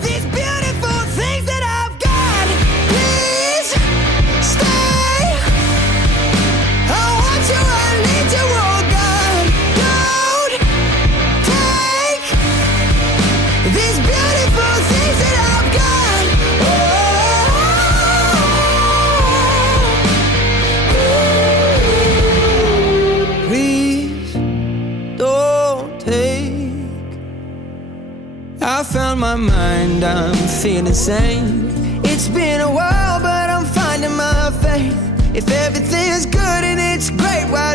these beautiful things that I've got. Please stay. I want you, I need you, oh God. Don't take these beautiful things that I've got. Oh, please don't take. I found my mind, I'm feeling sane. It's been a while, but I'm finding my faith. If everything's good and it's great, why